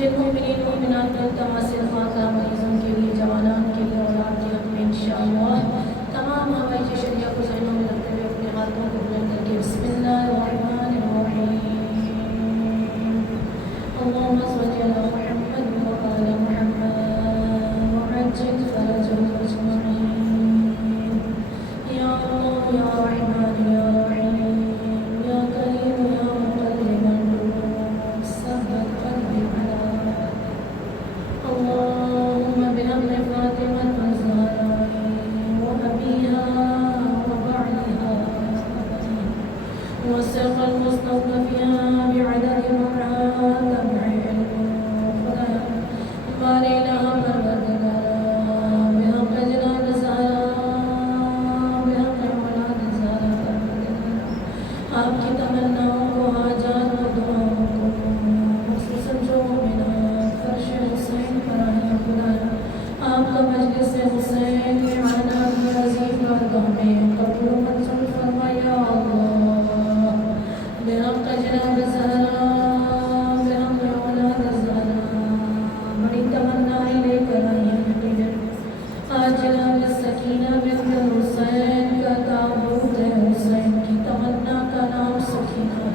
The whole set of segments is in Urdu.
جن مومنین مومنات پر تماثل خواہ مریضوں کے لیے، جوانان کے لیے، اولاد کے حق میں انشاءاللہ تمام حوائج شریعہ کو ذہنوں میں رکھتے ہوئے اپنے ہاتھوں کو بلند کر کے بسم اللہ الرحمن الرحیم اللہم صل علی محمد وعلی محمد وعجل فرجهم اجمعین یا اللہ یا رحمن یا رحیم یا کریم یا مقلب القلوب ثبت قلبی علی اللہم بحق فاطمة الزہراء وأبيها وبعلها وسق المستضعفين بعدد مرات بعلم خدا بارے لها پروردگارا بحق جناب زہرا بحق اولاد زہرا پروردگارا آپ کی تمناؤں کو، حاجات کو، دعاؤں کو خصوصاً جو مومنات فرش حسین پر آئیں خدایا آپ کا مجلس حسین کے عنان کی عظیم بارگاہ میں قبول و منظور فرما یا اللہ بحق جناب زہرا بحق اولاد زہرا بڑی تمنائیں لے کر آئی ہیں آج جناب سکینہ بنت حسین کا تابوت ہے، حسین کی تمنا کا نام سکینہ ہے،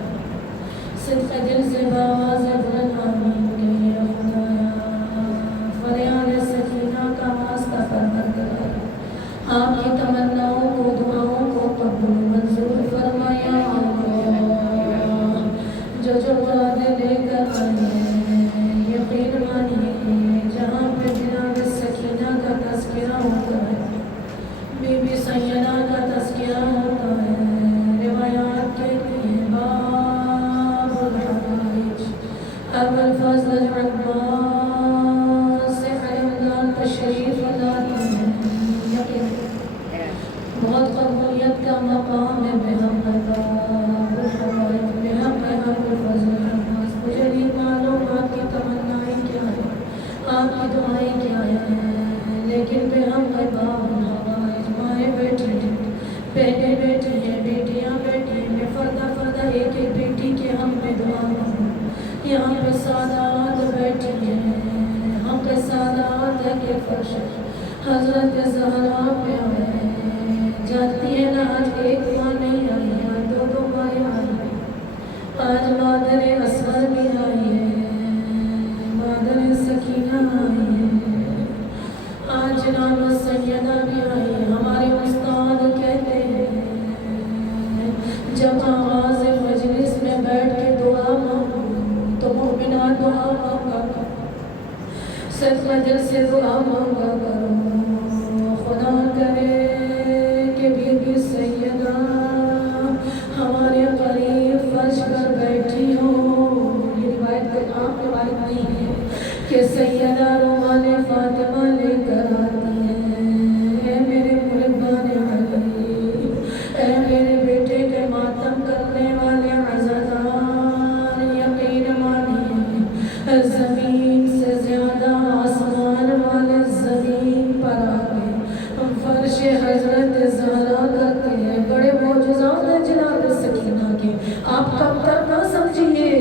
صدق دل سے باواز بلند آمین کہیے خدایا فریاد سکینہ کا واسطہ پروردگار آپ کی تمناؤں کو، دعاؤں کو قبول منظور فرمایا اللہ جو مرادیں لے کر آئے ہیں یقین مانیے جہاں پہ جناب سکینہ کا تذکرہ ہوتا ہے، بی بی سیدہ کا تذکرہ ہوتا ہے، روایات کہتی ہیں باب الحوائج ابو الفضل عباس علمدان تشریف لاتے ہیں، یقین بہت قبولیت کا مقام ہے بحق باب الحوائج بحق ابو الفضل عباس مجھے نہیں معلوم آپ کی تمنائیں کیا ہیں، آپ کی دعائیں کیا ہیں، لیکن بحق باب الحوائج مائیں بیٹھی ہیں، بہنیں بیٹھی ہیں، بیٹیاں بیٹھی ہیں، میں فردہ فردہ ایک ایک بیٹی کے ہم میں دعا کروں یہاں پہ سادات بیٹھی ہیں، ہم پہ سادات ہے کہ فرش حضرت زہرا پہ آئے جاتی ہے نا آج ایک ماں نہیں آئی ہے، دو دو مائیں آئی ہیں، آج مادر اصغر بھی آئی ہے، مادر سکینہ آئی ہے، آج جناب سیدہ بھی آئی ہے۔ ہمارے استاد کہتے ہیں جب آغاز مجلس میں بیٹھ کے دعا مانگو تو مومنہ دعا مانگا کرو، صدق دل سے دعا مانگا کرو، خدا کرے کہ بی بی سیدہ ہمارے قریب فرش پر بیٹھی ہو، یہ روایت کوئی عام روایت نہیں ہے کہ سیدہ رومان فاطمہ لے کر آتی ہے، اے میرے قربان علی، اے میرے بیٹے کے ماتم کرنے والے عزادار، یقین مانیے زمین سے زیادہ آسمان والے زمین پر آگے فرش حضرت زہرا کرتے ہیں، بڑے معجزات ہیں جناب سکینہ کے، آپ کم تر نہ سمجھیے،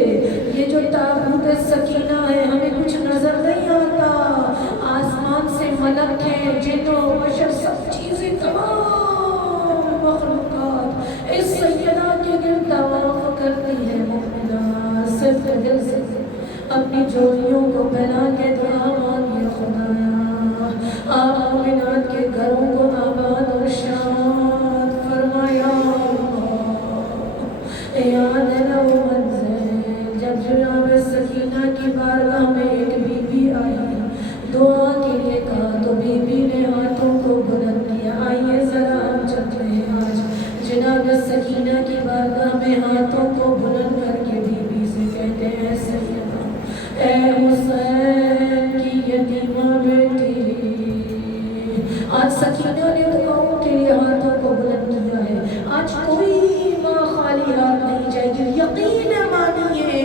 یہ جو تابوت سکینہ ہے ہمیں کچھ نظر نہیں آتا، آسمان سے ملک ہیں، جن و بشر سب چیزیں تمام مخلوقات اس سیدہ کے گرد طواف کرتی ہے، مومنہ صرف دل سے اپنی جوڑیوں کو پہنا کے دعا مانگے خدایا آپ مومنات کے گھروں کو آباد و شاد فرمایا یاد ہے نا وہ منظر جب جناب سکینہ کی بارگاہ میں ایک بی بی آئی دعا کے لیے کہا تو بی بی نے ہاتھوں کو بلند کیا، آئیے ذرا ہم چلتے ہیں آج جناب سکینہ کی بارگاہ میں ہاتھوں کو بلند کر کے بی بی سے کہتے ہیں سیدہ اے حسین کی یتیمہ بیٹی، آج سکینہ نے دعاؤں کے لیے ہاتھوں کو بلند کیا ہے، آج کوئی ماں خالی ہاتھ نہیں جائے گی، یقین مانیے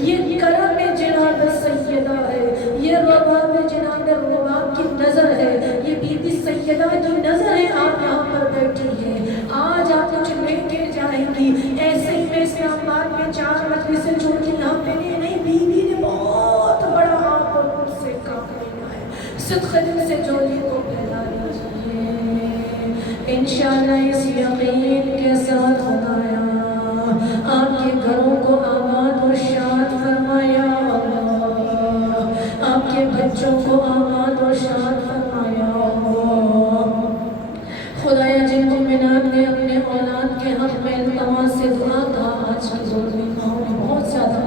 یہ کرم جناب سیدہ ہے، یہ رباب جناب رباب کی نظر ہے، یہ بی بی سیدہ کی نظر ہے، آپ یہاں پر بیٹھی ہیں، آج آپ کچھ لے کے جائیں گی، ایسے ہی میں اسلام آباد میں 4 مجلسیں چھوڑ کے یہاں پہ نہیں، بی بی نے بہت بڑا صدق دل سے جوڑی کو پھیلا دیجیے انشاءاللہ اس یقین کے ساتھ خدایا آپ کے گھروں کو آباد و شاد فرمایا اللہ، آپ کے بچوں کو آباد و شاد فرمایا اللہ۔ خدایا جن مومنات نے اپنے اولاد کے حق میں التماس سے دعا تھا، آج کی ظلمی ماہوں میں بہت زیادہ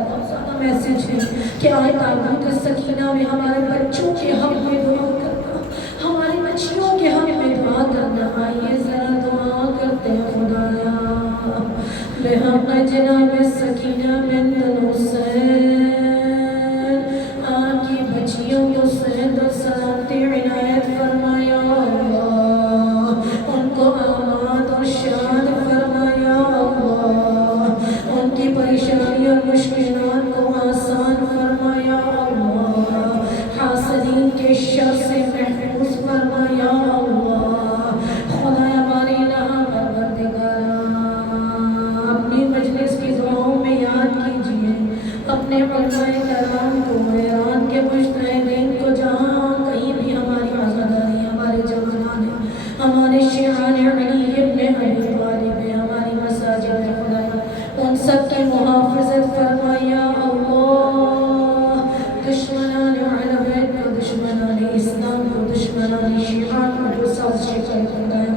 میسیج ہے کہ آئے تابوت سکینہ میں ہمارے بچوں کے حق میں دعا کرنا، ہماری بچیوں کے حق میں دعا کرنا، آئیے ذرا دعا کرتے ہیں خدایا بحق جناب سکینہ بنت الحسین آپ کی بچیوں کو صحت و سلامتی عنایت فرمایا اللہ، ان کو آباد اور شاد فرمایا اللہ، ان کی پریشانی اور مشکلات کو آسان فرمایا اللہ، حاسدین کے شر سے محفوظ فرمایا اللہ۔ خدا ہماری یہاں پروردگار اپنی مجلس کی دعاؤں میں یاد کیجیے اپنے علماء کرام کو، ایران کے مجتہدین کو، جہاں کہیں بھی ہماری آزاداری، ہمارے جوانان ہیں، ہمارے شیعان علی ابن ابی طالب ہیں، ہماری مساجد میں خدا ان سب کی محافظت فرمایا اللہ۔ دشمنان اہل بیت کو، دشمنان اسلام کو، دشمنان شیعان کو جو سازشیں کرتا ہے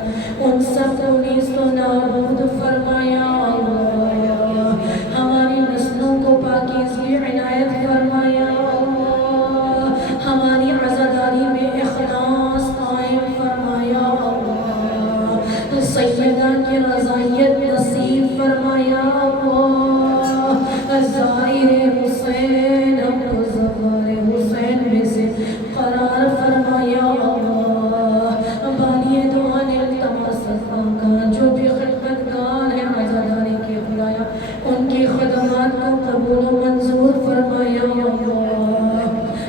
ان سب کو نیست و نابود فرمایا اللہ، ہماری نسلوں کو پاکیزگی عنایت فرمایا اللہ، ہماری عزاداری میں اخلاص قائم فرمایا اللہ، سیدہ کی رضائیت نصیب فرمایا اللہ، زائر حسین ہم کو زوار حسین میں سے قرار فرمایا اللہ۔ بانی دعا نے التماس کا جو بھی خدمتگار ہیں عزاداری کے خدایا ان کی خدمات کو قبول و منظور فرمایا اللہ،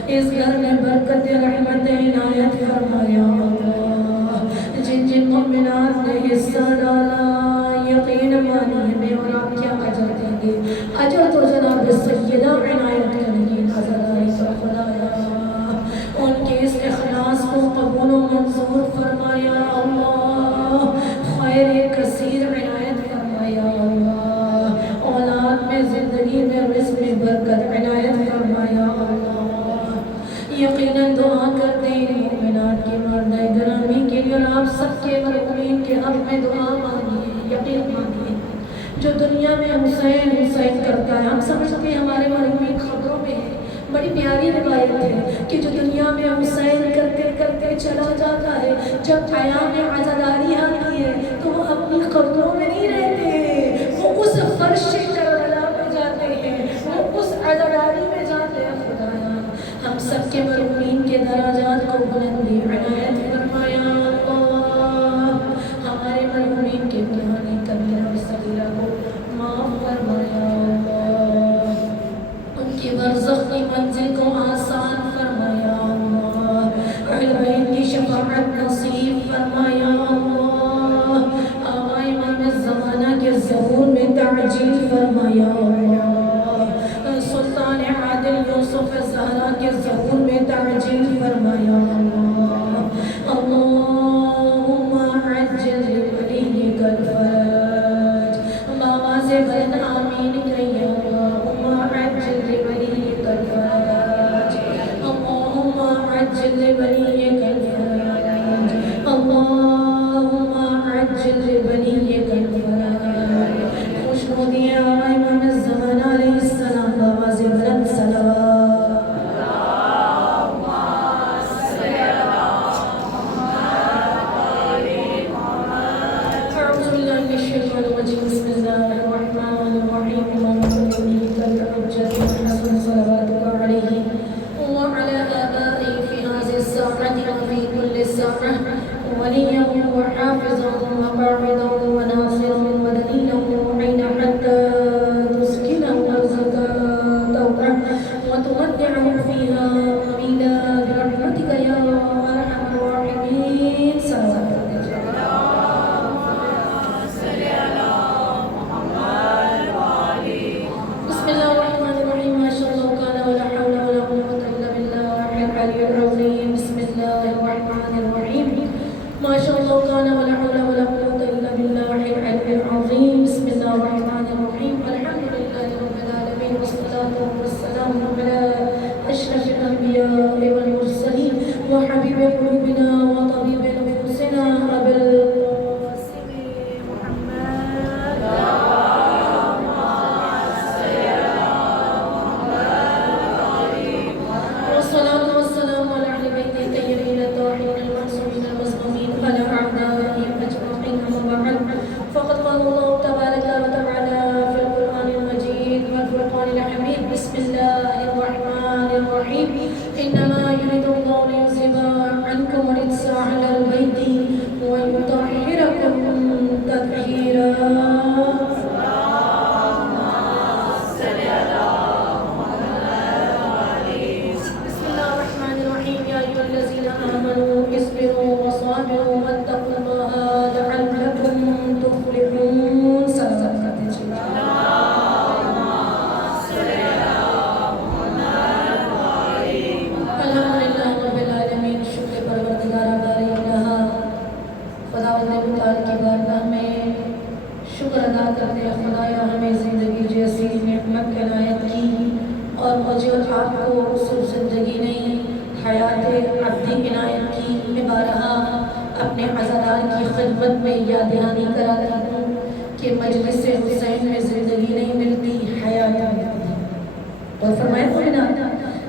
اس گھر میں برکت رحمت عنایت فرمایا اللہ، جن جن مومنات نے حصہ ڈالا یقین مانی میں اور آپ کیا اجر دیں گے، اجر تو جناب سیدہ عنایت کریں گے عزاداری کا خدایا، ان کے اس اخلاص کو قبول و منظور فرمایا اللہ، خیر کثیر عنایت فرمایا اللہ، اولاد میں زندگی میں رزق میں برکت عنایت فرمایا اللہ۔ یقیناً دعا کرتے ہیں مومنات کی مردہ گرامی کے لیے اور آپ سب کے مرحومین کے حق میں دعا مانگیے، یقین مانگیے جو دنیا میں حسین حسین کرتا ہے، ہم سمجھتے ہیں ہمارے مرحومین خبروں میں ہے، بڑی پیاری روایت ہے کہ جو دنیا میں حسین کرتے کرتے چلا جاتا ہے، جب ایام عزاداری آتی ہے تو وہ اپنی قبروں میں نہیں رہتے، وہ اس فرش کربلا میں جاتے ہیں، وہ اس عزاداری میں جاتے ہیں۔ خدایا ہم سب کے مرحومین کے درجات کو بلندی عنایت فرمایا اللہ، ہمارے مرحومین کے پرانی کبیرہ و صغیرہ کو معاف فرمایا اللہ، ان کی برزخ کی منزل کو آسان فرمایا اللہ، اہل بیت کی شفاعت نصیب فرمایا اللہ، آقا امام الزمانہ کے ظہور میں تعجیل فرمایا اللہ، سلطان عادل یوسف الزہرا کے ظہور میں تعجیل فرمایا اللہ، اللہم عجل لولیک الفرج، بآواز بلند آمین کہیے، اللہم عجل لولیک الفرج، اللہم عجل لولیک الفرج، اللہم عجل لولیک الفرج۔ خوشنودی آقا امام الزمان علیہ السلام، بآواز بلند صلوات۔ بسم اللہ الرحمن الرحیم، اللہم صل علی الحجۃ الحسن صلواتک علیہ وعلی آبائہ فی ہذہ الساعۃ وفی کل ساعۃ ولیہ وحافظہ وقاعدہ وناصرہ ودلیلہ ومعینہ حتی تسکنہ ارضک طوعا وتمتعہ فیہا قلیلا برحمتک یا ارحم الراحمین۔ صلوات بسم الأنبياء والمرسلين وحبيب قلوبنا وطبيب نفوسنا أبا القاسم محمد والصلاة والسلام على أهل بيت الطيبين الطاهرين المعصومين المظلومين على أعدائهم أجمعين. أما بعد فقد قال الله تبارك وتعالى في القرآن المجيد والفرقان الحميد: بسم الله الرحمن الرحيم. إنما يريد الله ليذهب عنكم الرجس أهل البيت ويطهركم تطهيرا. بسم الله الرحمن الرحيم. يا أيها الذين آمنوا اصبروا وصابروا واتقوا الله لعلكم تفلحون. صلوات الحمدللہ رب العالمین. شکر پروردگار باری الہا خداوند متعال کی بارگاہ میں شکر ادا کرتے ہیں. خدایا ہمیں زندگی جیسی نعمت عنایت کی اور مجھے اور آپ کو صرف زندگی نہیں حیات ابدی عنایت کی. میں بارہا اپنے عزادار کی خدمت میں یاد دہانی کراتی ہوں کہ مجلس حسین میں زندگی نہیں ملتی، حیات ملتی ہے. اور فرمائے مومنہ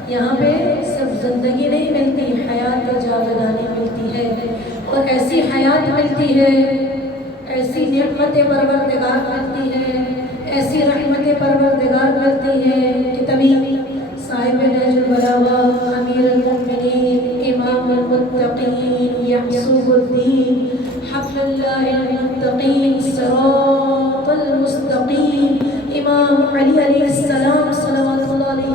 یہاں پہ صرف زندگی نہیں ملتی، حیات جاودانی ملتی ہے. اور ایسی حیات ملتی ہے، ایسی نعمت پروردگار ملتی ہے، ایسی رحمت پروردگار ملتی ہے کہ تبھی صاحب نہج البلاغہ امیر المؤمنین امام المتقین یعصوب الدین حبل اللہ المتقین صراط المستقیم امام علی علیہ السلام صلوات اللہ علیہ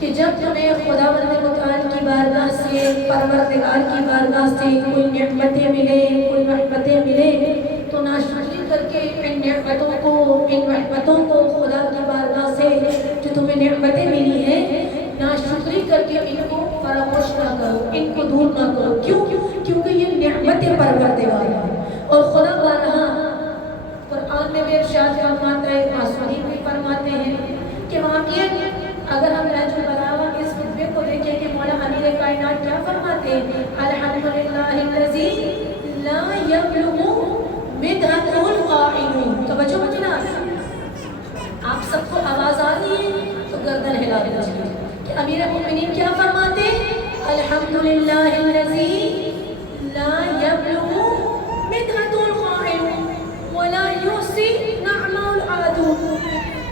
کہ جب تمہیں خداوند متعال کی بارگاہ سے پروردگار کی بارگاہ سے کوئی نعمتیں ملے، کوئی رحمتیں ملے تو ناشکری کر کے ان نعمتوں کو خدا کی بارگاہ سے جو تمہیں نعمتیں ملی ہیں ناشکری کر کے ان کو فراموش نہ کرو، ان کو دور نہ کرو. کیونکہ یہ نعمتیں پروردگار ہیں. اور خدا بارہا قرآن میں بھی ارشاد فرماتا ہے، معصومین بھی فرماتے ہیں کہ واقعی اگر ہم نہج البلاغہ کے اس خطبے کو دیکھیں کہ مولا امیر کائنات کیا فرماتے ہیں: الحمدللہ الذی لا یبلغ مدحہ القائل. توجہ مجھنا آپ سب کو آواز آ رہی ہے تو گردن ہلا دینا چاہیے کہ امیر المؤمنین کیا فرماتے ہیں: الحمدللہ الذی لا یبلغ مدحہ القائل ولا یحصی نعمہ العادو.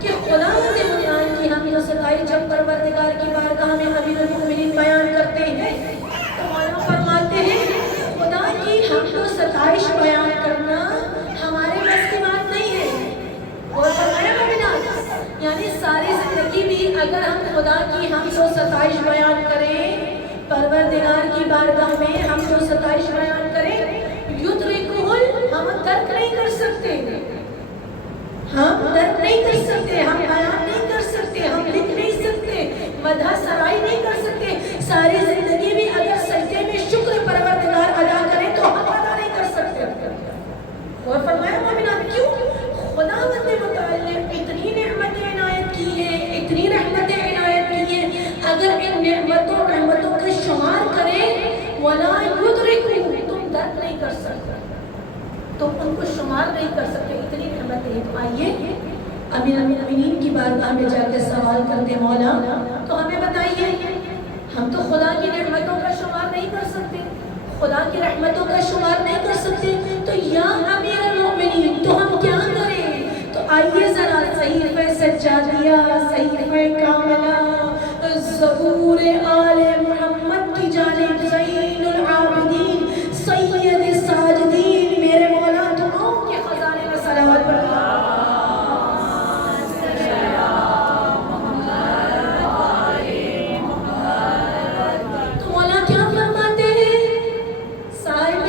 کہ خداوند متعال کی حمد و ستائش جب پروردگار کی بارگاہ میں امیر المؤمنین بیان کرتے ہیں تو مولا فرماتے ہیں خدا کی حمد و ستائش بیان کرنا ہمارے بس کی بات نہیں ہے. اور فرمایا مومنہ یعنی ساری زندگی بھی اگر ہم خدا کی حمد و ستائش بیان کریں، پروردگار کی بارگاہ میں حمد و ستائش بیان کریں، یدرکہ ہم درک نہیں کر سکتے، ہم درک نہیں کر سکتے، ہم بیان نہیں کر سکتے، ہم لکھ نہیں سکتے، مدح سرائی نہیں کر سکتے. ساری زندگی بھی اگر سجدے میں شکر پروردگار ادا کریں تو ہم ادا نہیں کر سکتے. اور فرمایا مومنہ کیوں؟ خداوند متعال نے اتنی نعمتیں عنایت کی ہیں، اتنی رحمتیں عنایت کی ہیں، اگر ان نعمتوں رحمتوں کا شمار کریں ولا یدرکو تم درک نہیں کر سکتے، تم ان کو شمار نہیں کر سکتے، اتنی نعمتیں ہیں. تو آئیے امیر المؤمنین کی بارگاہ میں جا کے سوال کرتے مولا تو ہمیں بتائیے، ہم تو خدا کی نعمتوں کا شمار نہیں کر سکتے، خدا کی رحمتوں کا شمار نہیں کر سکتے، تو یا امیر المؤمنین تو ہم کیا کریں؟ تو آئیے ذرا صحیفہ سجادیہ، صحیفہ کاملہ، زبور آل محمد کی جانب زین العابدین سید ساجدین میرے مولا دعاؤں کے خزانے میں صلوات پڑھتے ہیں. تو مولا کیا فرماتے ہیں؟ صاحب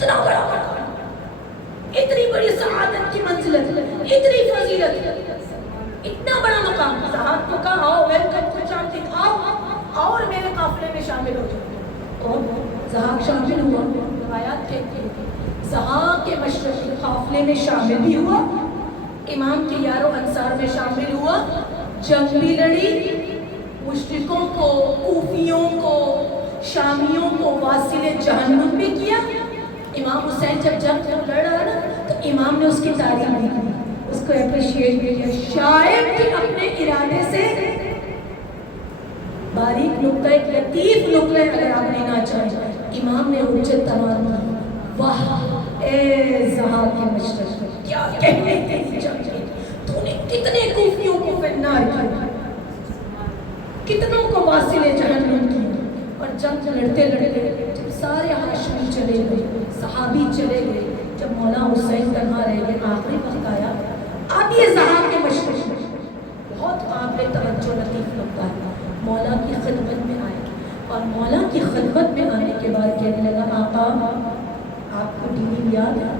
اتنا بڑا مقام، اتنی بڑی سعادت کی منزلت، اتنی فضیلت، اتنا بڑا مقام. ضحاک کو کہا آؤ ویلکم خوش آمدید، آؤ اور میرے قافلے میں شامل ہو جاؤ. اور ضحاک شامل ہوا. روایات کہتے ہیں ضحاک کے مشرقی قافلے میں شامل بھی ہوا، امام کے یاروں انصار میں شامل ہوا، جنگ بھی لڑی، مشرکوں کو، کوفیوں کو، شامیوں کو واصل جہنم بھی کیا. امام حسین جب جنگ لڑ رہا نا تو امام نے اس کی تعریف بھی کی، اس کو اپریشیٹ بھی کیا. شاید کہ اپنے ارادے سے باریک نقطہ، ایک لطیف نقطہ اگر آپ لینا چاہیں، امام نے حجت تمام کی. واہ اے ضحاک کے مشرق، کیا کہنے تیری جنگ، تو نے کتنے کوفیوں کو فنار کیا، کتنوں کو واصل جہنم کی. اور جنگ لڑتے لڑتے جب سارے ہاشمی چلے گئے، صحابی چلے گئے، جب مولا حسین تنہا رہ گئے، آخری وقت آیا. اب یہ ضحاک کے مشرق بہت قابل توجہ لطیف لگتا ہے. مولا کی خدمت میں آئے اور مولا کی خدمت میں آنے کے بعد کہنے لگا آقا آپ کو ڈیل یاد ہے؟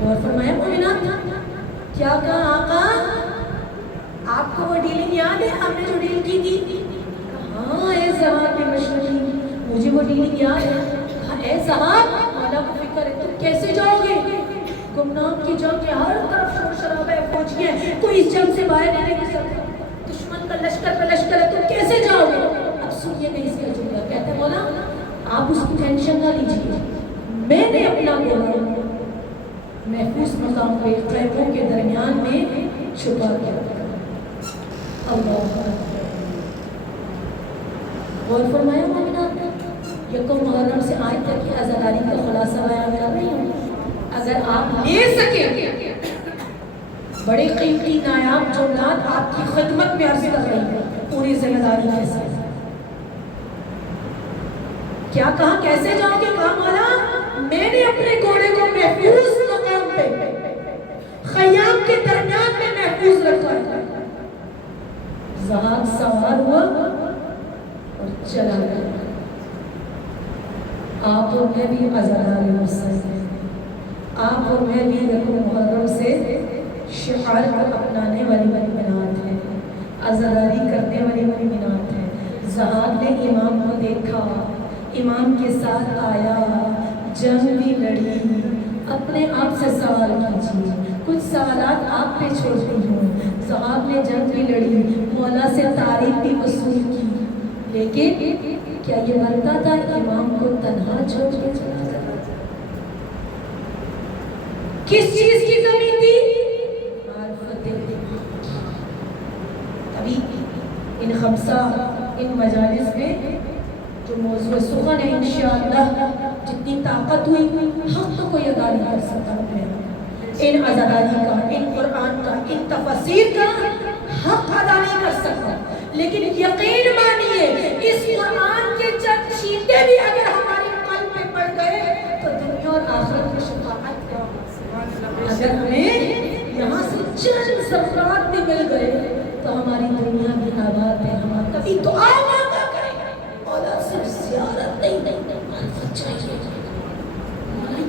اور فرمایا مومنات کیا کہا آقا آپ کو وہ ڈیلنگ یاد ہے ہم نے جو ڈیل کی تھی؟ ہاں اے ضحاک کے مشرقی مجھے وہ ڈیلنگ یاد ہے. کہا اے ضحاک مولا کو فکر ہے تم کیسے جاؤ گے؟ گمنام کی جنگ ہے، ہر طرف شور شرابہ ہے، فوجیاں ہیں، کوئی اس جنگ سے باہر نہیں نکل سکتا، دشمن کا لشکر پہ لشکر ہے، تم کیسے جاؤ گے؟ اب سنیے نہیں اس کا جملہ کہتے ہیں مولا آپ اس کی ٹینشن نہ لیجیے، میں نے اپنا گھوڑا محفوظ مقام پہ خیموں کے درمیان میں چھپا کے رکھا. اللہ غور فرمایا مومنات. یکم محرم سے آج تک کی عزاداری کا خلاصہ بیان کر رہی ہوں. اگر آپ لے سکیں بڑے قیمتی نایاب جملات آپ کی خدمت میں عرض کر رہی ہیں پوری ذمہ داری کے ساتھ. کیا کہا کیسے جاؤ گے؟ کہا مولا میں نے اپنے گھوڑے کو محفوظ مقام پہ خیام کے درمیان میں محفوظ رکھا ہے. ضحاک سوار ہوا اور چلا گیا. آپ اور میں بھی عزادار حسین، آپ اور میں بھی یکم محرم سے شعار کو اپنانے والی مومنات ہیں، عزاداری کرنے والی مومنات ہیں. ضحاک نے امام کو دیکھا، امام کے ساتھ آیا، جنگ بھی لڑی. اپنے آپ سے سوال کیجیے، کچھ سوالات آپ پہ چھوڑتی ہوں. ضحاک نے جنگ بھی لڑی، مولا سے تعریف بھی وصول کی، لیکن کیا یہ بنتا تھا امام کو تنہا چھوڑ کے چلا جاتا؟ کس چیز کی کمی تھی؟ معرفت. ابھی ان خمسہ ان مجالس میں جو موضوع سخن ہے انشاءاللہ جتنی طاقت ہوئی حق تو کوئی ادا نہیں کر سکتا ہے. ان عزاداری کا، ان قرآن کا، ان تفسیر کا حق ادا نہیں کر سکتا، لیکن یقین مانیے اس قرآن کے چند چیٹے بھی اگر ہمارے قلب میں پڑ گئے تو دنیا اور آخرت کی شفاعت کا. اگر ہمیں یہاں سے چند صفرات بھی مل گئے تو ہماری دنیا بھی آباد ہے. ہمارا کبھی دعا مانگا کریں اور صرف زیارت نہیں، معرفت چاہیے،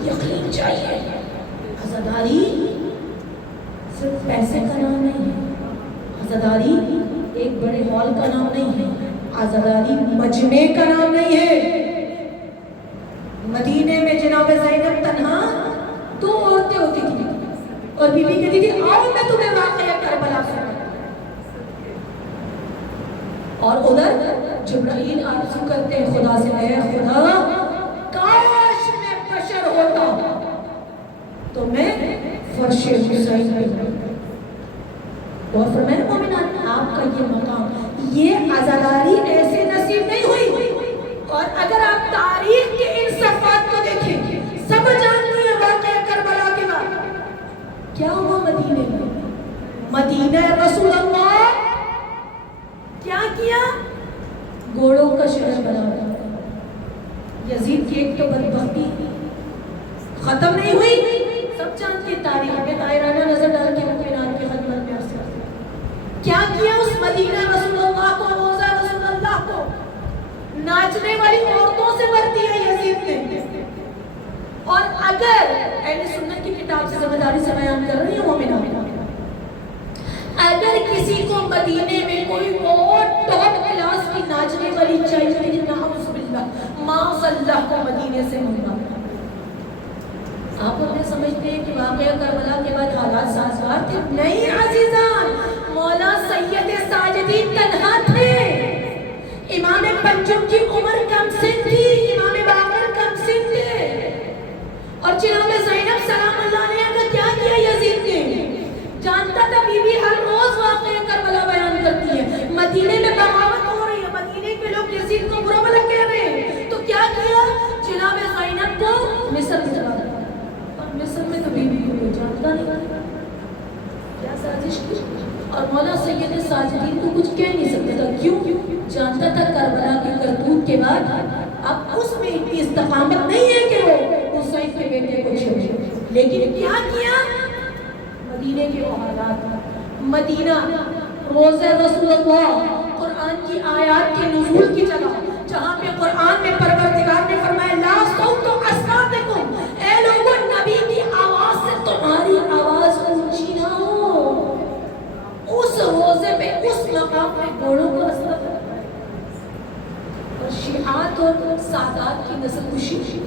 یقین چاہیے. عزاداری صرف پیسے کا نام نہیں ہے، عزاداری ایک بڑے ہال کا نام نہیں ہے، عزاداری مجمع کا نام نہیں ہے. مدینے میں جناب زینب تنہا 2 عورتیں ہوتی تھی اور بی بی کہتی تھی آؤ میں تمہیں واقعہ کربلا سناؤں. اور ادھر جبرائیل آرزو کرتے ہیں خدا سے اے خدا کاش میں بشر ہوتا تو میں فرش حسین پہ. اور فرمایا مومنات آپ کا یہ مقام، یہ عزاداری ایسے نصیب نہیں ہوئی. اور اگر آپ تاریخ کے ان صفحات کو دیکھیں سب جانتی ہیں واقعہ کربلا کے بعد کیا ہوا مدینے میں. مدینہ رسول اللہ کیا کیا؟ گھوڑوں کا شہر بنا دیا. یزید کی ایک تو بدبختی ختم نہیں ہوئی. سب جانتے تاریخ میں طاہرانہ نظر ڈال کے مومنات کی خدمت میں عرض کرتے کیا کیا اس مدینہ رسول اللہ کو، روزہ رسول اللہ کو ناچنے والی عورتوں سے بھر دیا. اگر اہل سنت کی کتاب سے ذمہ داری سے بیان کر رہی ہوں مومنہ، اگر کسی کو مدینے میں کوئی اور ٹاپ کلاس کی ناچنے والی چاہیے، نعوذ باللہ، معاذ اللہ کو مدینے سے منگا۔ آپ اپنے سمجھتے ہیں کہ واقعہ کربلا کے بعد حالات سازگار تھے؟ نہیں عزیزان، مولا سید ساجدین تنہا تھے، امام پنجم کی عمر کم سن تھی، امام باقر کم سن تھے، اور جناب زینب سلام اللہ علیہ کا کیا کیا یزید نے؟ جانتا تھا بی بی ہر روز واقعہ کربلا بیان کرتی ہے، مدینے میں بغاوت ہو رہی ہے، مدینے کے لوگ یزید کو برا بھلا کہہ رہے ہیں، تو کیا کیا؟ جناب زینب کو مصر میں چلا دیا، اور مصر میں تو بی بی کو جانتا نہیں، کیا سازش کی؟ اور مولا سید ساجدین کو کچھ کہہ نہیں سکتا تھا، کیوں؟ جانتا تھا کربلا کے کرتوت کے بعد اب اس میں اتنی استقامت نہیں ہے کہ وہ حسین کے بیٹے کو چھوڑے، لیکن کیا کیا؟ مدینے کے حالات، مدینہ روضہ رسول اللہ، قرآن کی آیات کے نزول کی جگہ، جہاں پہ قرآن میں پروردگار نے فرمایا لا صوت اصواتکم، اے لوگوں نبی کی آواز سے تمہاری آواز اونچی نہ ہو، اس روزے پہ اس مقام پہ گھوڑوں کو اثر کرتا ہے، اور شیعات اور سادات کی نسل کشی،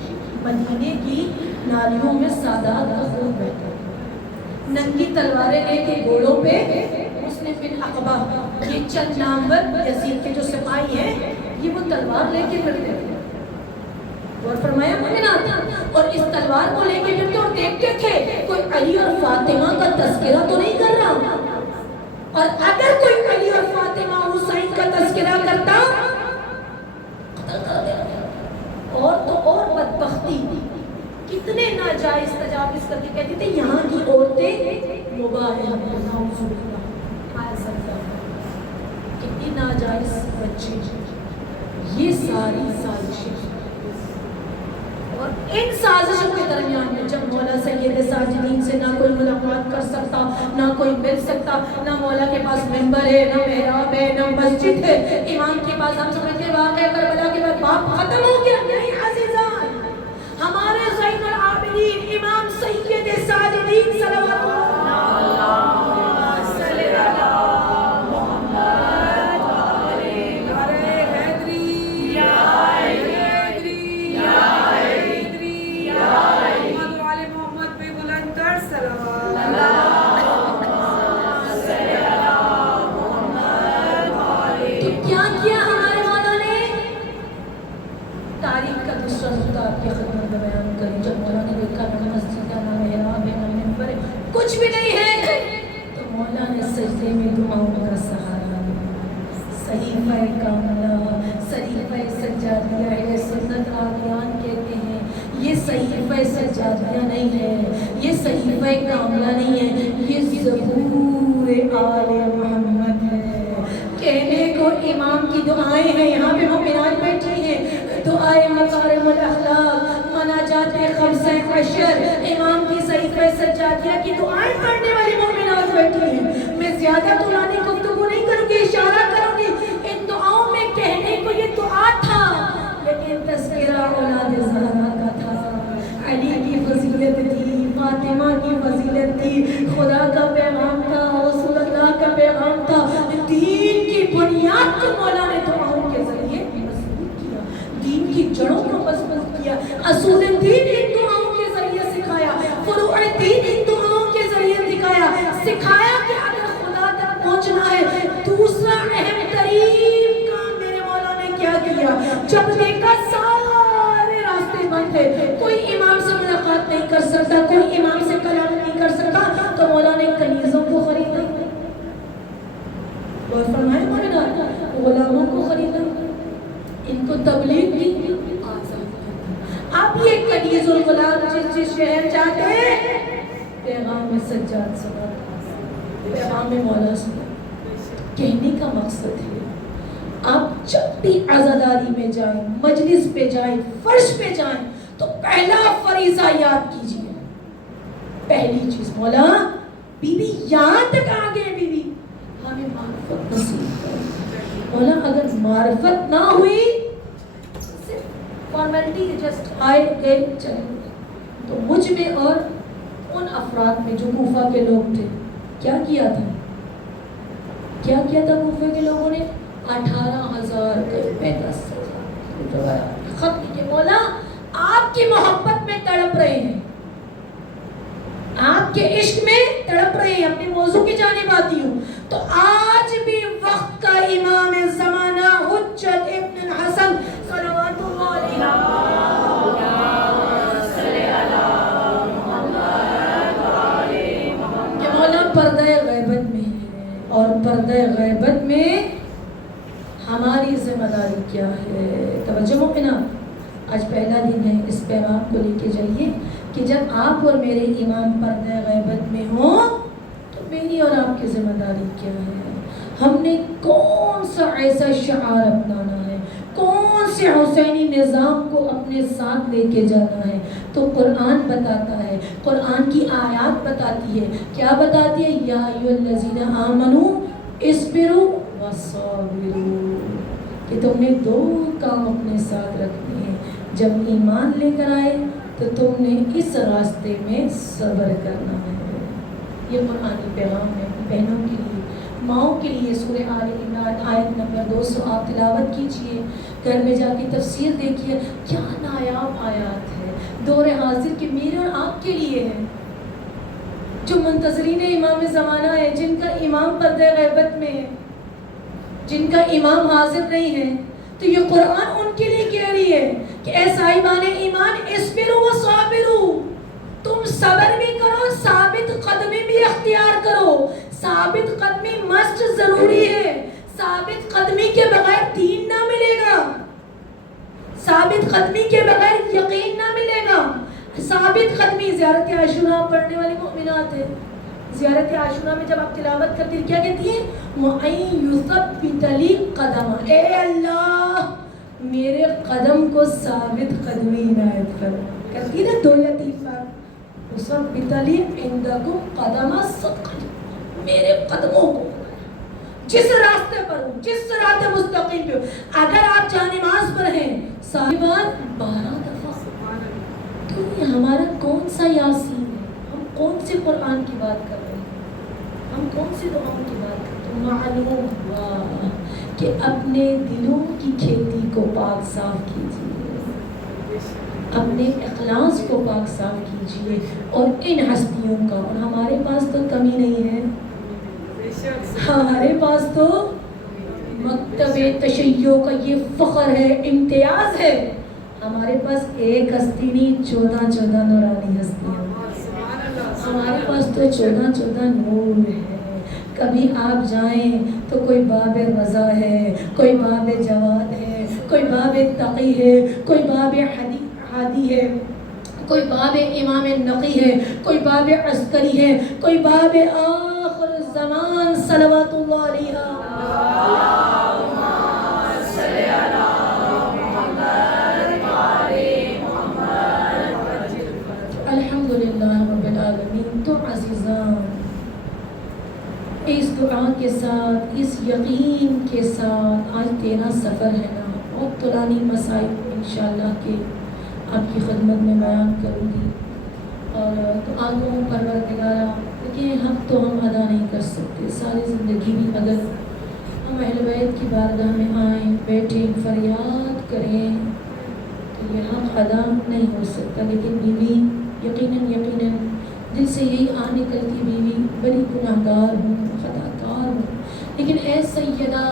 مدینے کی نالیوں میں سادات کا خون بہتا ہے، ننگی تلواریں لے کے گھوڑوں پہ مسلم بن عقبہ، یہ چند نامور یزید کے جو سپاہی ہیں، یہ وہ تلوار لے کے پھرتے تھے، اور فرمایا مومنات، اور اس تلوار کو لے کے پھرتے اور دیکھتے تھے کوئی علی اور فاطمہ کا تذکرہ تو نہیں کر رہا، اور اگر کوئی علی اور فاطمہ حسین کا تذکرہ کرتا قتل کر دیا، اور تو اور بدبختی، کتنے ناجائز تجاوز کر کے کہتی تھے یہاں کی عورتیں مباح ہیں، کتنی ناجائز بچے، یہ ساری سازشیں، اور ان سازشوں کے درمیان میں جب مولا سید ساجدین سے نہ کوئی ملاقات کر سکتا، نہ کوئی مل سکتا، نہ مولا کے پاس منبر ہے، نہ محراب ہے، نہ مسجد ہے، امام کے پاس ہم سمجھتے واقعہ کربلا کے بعد باپ ختم ہو گیا، نہیں عزیزان، ہمارے زین العابدین امام سید ساجدین صلوات اللہ صلی اللہ کچھ بھی نہیں ہے، تو مولا نے سجدے میں دعاؤں کا سہارا لیا، صحیفہ کاملہ، صحیفہ سجادیہ ہے، سنت عالیان کہتے ہیں، یہ صحیفہ سجادیہ نہیں ہے، یہ صحیفہ کاملہ نہیں ہے، یہ زبور آل محمد ہے، کہنے کو امام کی دعائیں ہیں، یہاں پہ مومنات بیٹھی ہیں، دعائیں مکارم الاخلاق، مناجات خمس عشر، امام کی صحیفہ سجادیہ کی دعائیں پڑھنے والی مومنات بیٹھی ہیں، میں زیادہ طولانی گفتگو نہیں کروں گی، اشارہ کروں گی، ان دعاؤں میں کہنے کو یہ دعا تھا، لیکن تذکرہ اولاد زہرا کا تھا، علی کی فضیلت تھی، فاطمہ کی فضیلت تھی، خدا کا پیغام تھا، رسول اللہ کا پیغام تھا، دین کی بنیاد کو مولا نے دعاؤں کے ذریعے مضبوط کیا، دین کی جڑوں کو مضبوط کیا، اصول دین ان دعاؤں کے ذریعے سکھایا، فروع دین ان دعاؤں کے ذریعے سکھایا کہ اگر خدا تک پہنچنا ہے، دوسرا اہم ترین کام میرے مولا نے کیا کیا، جب دیکھا سارے راستے بند تھے، کوئی امام سے ملاقات نہیں کر سکتا، کوئی امام سے کلام نہیں کر سکتا، تو مولا نے کنیزوں کو خریدا، اور فرمایا مولا غلاموں کو خریدا، ان کو تبلیغ کی، اب یہ کنیز الغلام جس شہر جاتے ہیں، پیغام سجاد سنا، پیغام مولا سنا، کہنے کا مقصد ہے آپ جب بھی عزاداری میں جائیں، مجلس پہ جائیں، فرش پہ جائیں، تو پہلا فریضہ یاد کیجئے، پہلی چیز مولا بی بی یہاں تک آگے، بی بی ہمیں معرفت نصیب کرے، مولا اگر معرفت نہ ہوئی، فارمیلٹی جسٹ آئے گئے چلے، تو مجھ میں اور ان افراد میں جو کوفہ کے لوگ تھے کیا کیا تھا کوفہ کے لوگوں نے 18,000 خط لکھے مولا آپ کی محبت میں تڑپ رہے ہیں, آپ کے عشق میں تڑپ رہے ہیں. اپنے موضوع کی جانب آتی ہوں تو آج بھی وقت کا امام زمانہ حجت ابن الحسن صلوات اللہ علیہ کہ مولا پردہ غیبت میں ہے, اور پردہ غیبت میں ہماری ذمہ داری کیا ہے. توجہ مومنہ, آج پہلا دن ہے, اس پیغام کو لے کے جائیے کہ جب آپ اور میرے امام پردہ غیبت میں ہوں تو میری اور آپ کی ذمہ داری کیا ہے. ہم نے کون سا ایسا شعار اپنانا ہے, کون سے حسینی نظام کو اپنے ساتھ لے کے جانا ہے. تو قرآن بتاتا ہے, قرآن کی آیات بتاتی ہے. کیا بتاتی ہے؟ یا ایھا الذین آمنوا اصبروا وصابروا, کہ تم نے دو کام اپنے ساتھ رکھنے ہیں. جب ایمان لے کر آئے تو تم نے اس راستے میں صبر کرنا ہے. یہ قرآنی پیغام ہے بہنوں کے لیے, ماؤں کے لیے. سورہ آل عمران آیت نمبر 200 آپ تلاوت کیجئے, گھر میں جا کے تفسیر دیکھیے. کیا نایاب آیات ہے دور حاضر کے میرے اور آپ کے لیے ہے, جو منتظرین امام زمانہ ہے, جن کا امام پردہ غیبت میں ہے, جن کا امام حاضر نہیں ہے. تو یہ قرآن ان کے لیے کہہ رہی ہے کہ اے صاحبان ایمان اصبروا وصابروا, تم صبر بھی کرو, ثابت قدمی بھی اختیار کرو. ثابت قدمی مست ضروری ہے. ثابت قدمی کے بغیر دین نہ ملے گا, ثابت قدمی کے بغیر یقین نہ ملے گا. ثابت قدمی زیارت عاشوراء پڑھنے والی مؤمنات ہیں. زیارت عاشوراء میں جب آپ تلاوت کرتے ہیں کیا کہتی ہیں؟ وَأَن يُثَبِّتَ لِي قَدَمَ, اے اللہ میرے قدم کو ثابت قدمی عنایت کرو. کرتی نا 2 یا 3 بار. وَثَبِّتَ لِي عِندَكُمْ قَدَمَ صِدْقٍ, میرے قدموں کو جس راستے پر ہوں, جس صراط مستقیم پہ ہوں. اگر آپ جانماز پر ہیں صاحبان 12 دفعہ, تو یہ ہمارا کون سا یاسین ہے؟ ہم کون سے قرآن کی بات کر رہے ہیں, ہم کون سی دعاؤں کی بات کرتے ہیں؟ معلوم ہوا کہ اپنے دلوں کی کھیتی کو پاک صاف کیجیے, اپنے اخلاص کو پاک صاف کیجیے, اور ان ہستیوں کا. اور ہمارے پاس تو کمی نہیں ہے, ہمارے پاس تو مکتب تشیع کا یہ فخر ہے, امتیاز ہے. ہمارے پاس ایک ہستی نہیں, 14 نورانی ہستیاں. ہمارے پاس تو 14 نور ہے. کبھی آپ جائیں تو کوئی باب رضا ہے, کوئی باب جواد ہے, کوئی باب تقی ہے, کوئی باب ہادی ہے, کوئی باب امام نقی ہے, کوئی باب عسکری ہے, کوئی باب آخر الزمان صلوات اللہ علیہ. الحمدللہ رب العالمین. تو عزیزان, اس دعا کے ساتھ, اس یقین کے ساتھ آج 13 سفر ہے نا, بہت طولانی مسائل انشاءاللہ کہ آپ کی خدمت میں بیان کروں گی. اور تو آگوں پروردگارہ, دیکھیں حق تو ہم ادا نہیں کر سکتے. ساری زندگی بھی اگر ہم اہل بیت کی بارگاہ میں آئیں, بیٹھیں, فریاد کریں تو یہ حق ادا نہیں ہو سکتا. لیکن بیوی یقیناً دل سے یہی نکلتی, بیوی بڑی گناہگار ہوں, خطا کار ہوں, لیکن اے سیدہ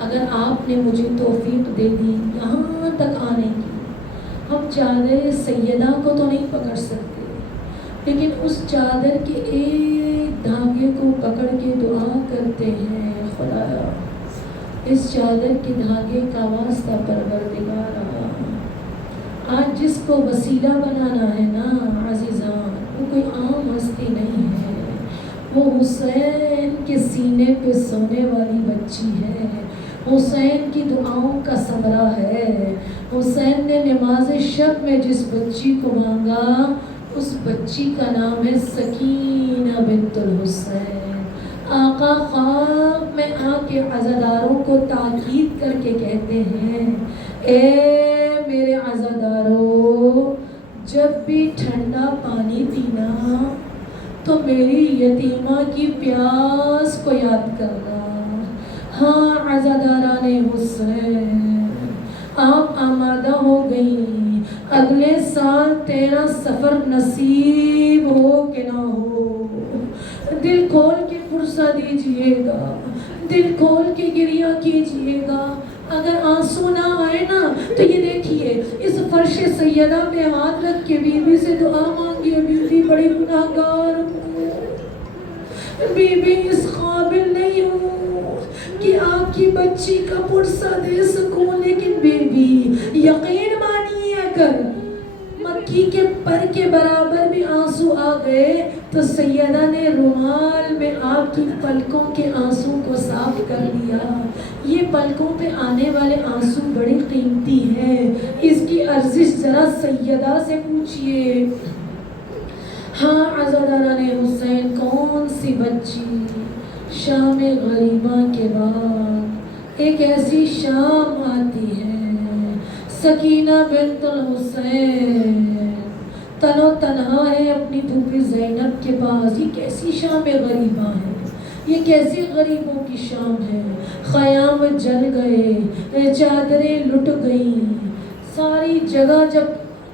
اگر آپ نے مجھے توفیق دے دی یہاں تک آنے کی, ہم چادر سیدہ کو تو نہیں پکڑ سکتے, لیکن اس چادر کے ایک دھاگے کو پکڑ کے دعا کرتے ہیں, خدایا اس چادر کے دھاگے کا واسطہ پروردگارا, آج جس کو وسیلہ بنانا ہے نا عزیزان, وہ کوئی عام ہستی نہیں ہے, وہ حسین کے سینے پہ سونے والی بچی ہے, حسین کی دعاؤں کا ثمرہ ہے. حسین نے نماز شب میں جس بچی کو مانگا, اس بچی کا نام ہے سکینہ بنت الحسین. آقا خواب میں آ کے عزاداروں کو تاکید کر کے کہتے ہیں, اے میرے عزاداروں, جب بھی تو میری یتیمہ کی پیاس کو یاد کرنا۔ ہاں عزاداران حسین، آپ آمادہ ہو گئی، اگلے سال تیرا سفر نصیب ہو کہ نہ ہو، دل کھول کے پرسہ دیجئے گا، دل کھول کے گریہ کیجئے گا۔ اگر آنسو نہ آئے نا تو یہ دیکھیے، اس فرش سیدہ پہ ہاتھ رکھ کے بی بی سے دعا مانگیے، بی بی بڑی گناہگار ہوں، بی بی اس قابل نہیں ہوں کہ آپ کی بچی کا پرسہ دے سکوں، لیکن بی بی یقین مانیے اگر مکھی کے پر کے برابر بھی آنسو آ گئے تو سیدہ نے رومال میں آپ کی پلکوں کے آنسو کو صاف کر دیا۔ یہ پلکوں پہ آنے والے آنسو بڑی قیمتی ہے، اس کی ارزش ذرا سیدہ سے پوچھئے۔ ہاں عزاداران حسین، کون سی بچی شام غریبہ کے بعد ایک ایسی شام آتی ہے، سکینہ بنت الحسین تن و تنہا ہے اپنی پھوپھی زینب کے پاس۔ یہ کیسی شام غریبہ ہے، یہ کیسی غریبوں کی شام ہے۔ خیام جل گئے، چادریں لٹ گئیں، ساری جگہ جب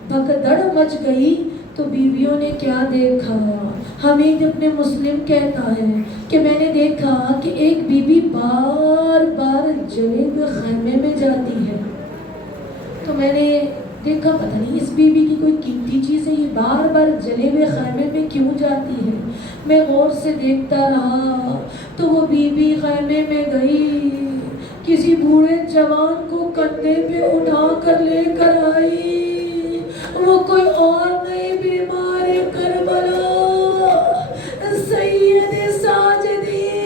بھگدڑ مچ گئی تو بیویوں نے کیا دیکھا؟ حمید ابن مسلم کہتا ہے کہ میں نے دیکھا کہ ایک بی بی بار بار جلے ہوئے خیمے میں جاتی ہے، تو میں نے دیکھا پتہ نہیں اس بی بی کی کوئی قیمتی چیز ہے، یہ بار بار جلے ہوئے خیمے میں کیوں جاتی ہے۔ میں غور سے دیکھتا رہا تو وہ بی بی خیمے میں گئی، کسی بوڑھے جوان کو کندھے پہ اٹھا کر لے کر آئی، وہ کوئی اور نہیں بیمار کربلا سید ساجدین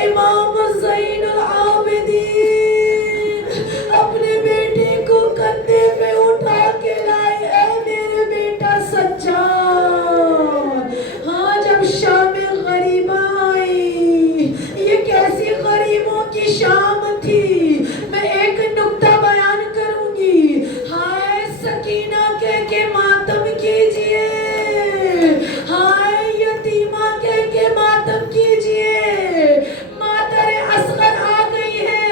امام زین العابدین اپنے بیٹے کو کندھے پہ اٹھا کے لائے۔ اے میرے بیٹا سجاد، ہاں جب شام غریبہ آئی، یہ کیسی غریبوں کی شام تھی، میں ایک نکتہ بیان کروں گی۔ ہائے سکینہ کہہ کے ماتم کیجئے، ہائے یتیمہ کہہ کے ماتم کیجئے، مادر اصغر آ گئی ہے،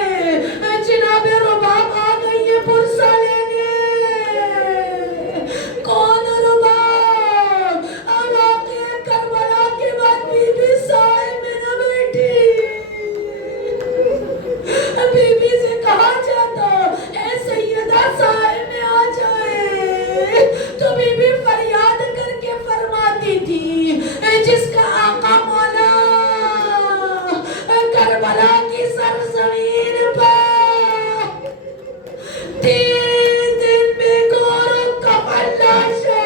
جناب رباب آ گئی ہے پرسہ لینے۔ کون رباب؟ واقعہ کربلا کے بعد بی بی سائے میں نہ بیٹھی، بی بی سے کہا جاتا اے سیدہ سائے میں آ جائے، تو بی بی فریاد کر کے فرماتی تھی جس کا آقا مولا کربلا کی سرزمین پر 3 دن میں گورو کفن لاشا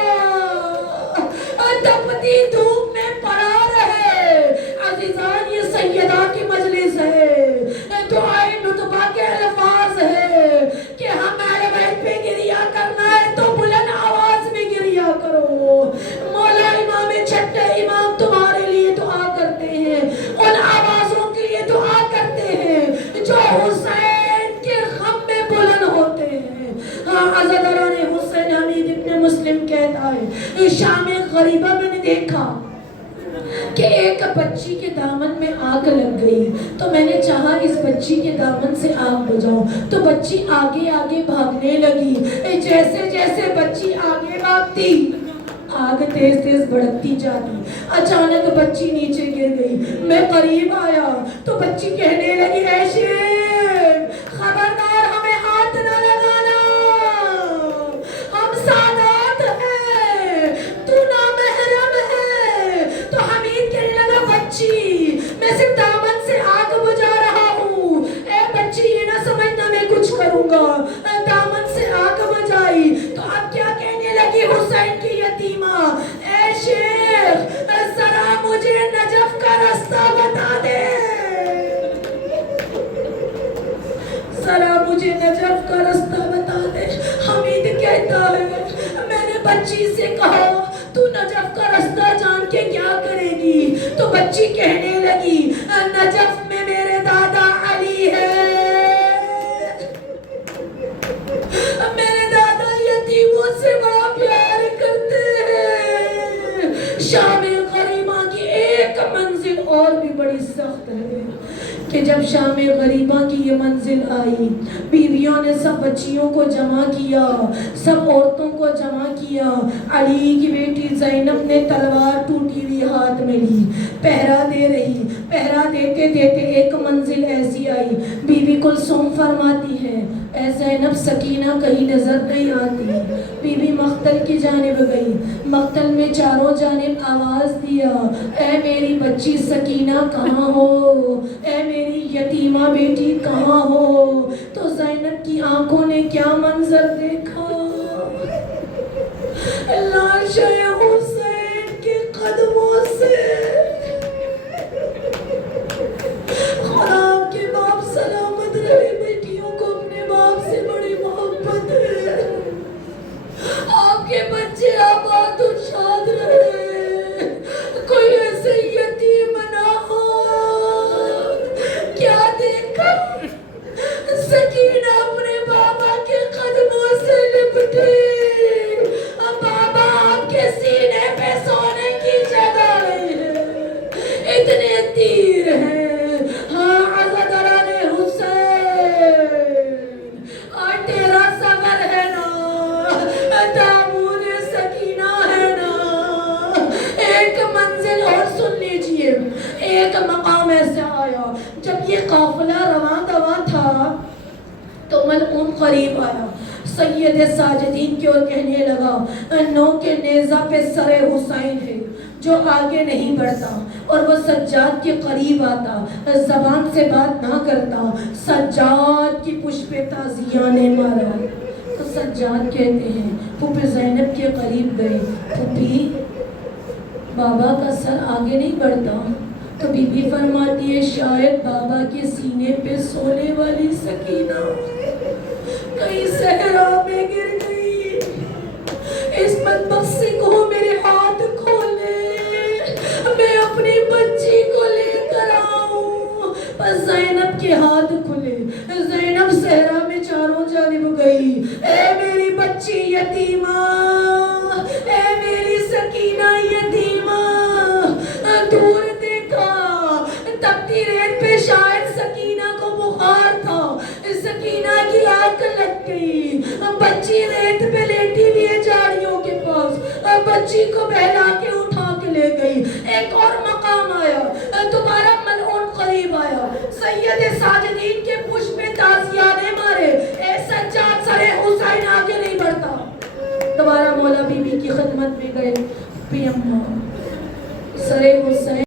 تپتی دھوپ میں پڑا رہے۔ عزیزان، یہ سیدہ کی مجلس ہے، دعائے نطبہ کے الفاظ ہے کہ ہم اہل بیت پہ گریہ کرنا ہے تو بلند آواز میں گریہ کرو۔ مولا امام چھٹے امام تمہارے لیے دعا کرتے ہیں، ان آوازوں کے لیے دعا کرتے ہیں جو حسین کے غم میں بلند ہوتے ہیں۔ ہاں عزاداران حسین، حمید ابن مسلم کہتا ہے شام غریبہ میں نے دیکھا کہ ایک بچی کے دامن میں آگ لگ گئی، تو میں نے چاہا اس بچی کے دامن سے آگ بجھاؤں، تو بچی آگے آگے بھاگنے لگی۔ جیسے جیسے بچی آگے بھاگتی آگ تیز تیز بڑھتی جاتی، اچانک بچی نیچے گر گئی۔ میں قریب آیا تو بچی کہنے لگی اے شیر خبردار ہمیں ہاتھ نہ لگانا، ہم سادات ہیں، تو نامحرم ہے۔ تو حمید کہنے لگا بچی میں صرف دامن سے آگ بجھا رہا ہوں، اے بچی یہ نہ سمجھنا میں کچھ کروں گا۔ دامن سے آگ بجھائی تو اب کیا کہنے لگی حسین کی یتیمہ، اے شیخ ذرا مجھے نجف کا رستہ بتا دے، ذرا مجھے نجف کا رستہ بتا دے۔ حمید کہتا ہے میں نے بچی سے کہا تو نجف کا رستہ جان کے کیا کرے گی؟ تو بچی کہنے لگی نجف میں میرے دادا علی ہے، میرے دادا یتیموں سے بڑا پیار کرتے ہیں۔ شام جب شام غریبہ کی یہ منزل آئی، بیویوں نے سب بچیوں کو جمع کیا، سب عورتوں کو جمع کیا۔ علی کی بیٹی زینب نے تلوار ٹوٹی ہوئی ہاتھ میں لی، پہرا دے رہی۔ پہرا دیتے دیتے ایک منزل ایسی آئی، بی بی کلثوم فرماتی ہے اے زینب سکینہ کہیں نظر نہیں آتی۔ بی بی مقتل کی جانب گئی، مقتل میں چاروں جانب آواز دیا اے میری بچی سکینہ کہاں ہو، اے میری یتیمہ بیٹی کہاں ہو؟ تو زینب کی آنکھوں نے کیا منظر دیکھا، لاش حسین کے قدموں سے۔ خدا آپ کے باپ سلامت رہے، بیٹیوں کو اپنے باپ سے بڑی محبت ہے، آپ کے بچے آباد و شاد رہے، کوئی ایسے یتیم نہ ہو۔ کیا دیکھا، سکینہ اپنے بابا کے قدموں سے لپٹی، بابا آپ کے سینے پہ سونے کی جگہ نہیں ہے، اتنے تیر ہیں، ہاں عزدران حسین، اور تیرا صبر ہے نا، دامون سکینہ ہے نا۔ ایک منزل اور سن لیجئے، ایک مقام ایسا آیا جب یہ قافلہ رواں دواں تھا تو ملعون قریب آیا، سید ساجدین کی اور کہنے لگا نو کے نیزہ پہ سر حسین ہے جو آگے نہیں بڑھتا، اور وہ سجاد کے قریب آتا، زبان سے بات نہ کرتا، سجاد کی پشت پہ تازیہ نے مارا۔ تو سجاد کہتے ہیں پھوپھی زینب کے قریب گئے، پھوپھی بابا کا سر آگے نہیں بڑھتا؟ تو بی بی فرماتی ہے شاید بابا کے سینے پہ سونے والی سکینہ کہیں صحرا میں گر گئی، اس بدبخت سے کہو میرے ہاتھ کھولے، میں اپنی بچی کو لے کر آؤں۔ بس زینب کے ہاتھ کھلے، زینب صحرا میں چاروں جانب گئی، اے میری بچی یتیمہ، اے میری سکینہ یتیمہ۔ دور دیکھا، تپتی ریت پہ شاید سکینہ کو بخار تھا، سکینہ کی آنکھ لگ گئی، بچی ریت پہ لیٹی ہوئی ہے جاڑیوں کے پاس، بچی کو بہلا کے اٹھا کے لے گئی۔ ایک اور مقام آیا، دوبارہ ملعون قریب آیا، سید ساجدین کے پشت پہ تازیہ نے مارے، اے سجاد سر حسین آگے نہیں بڑھتا۔ دوبارہ مولا بی بی کی خدمت میں گئے، پی اماں سر حسین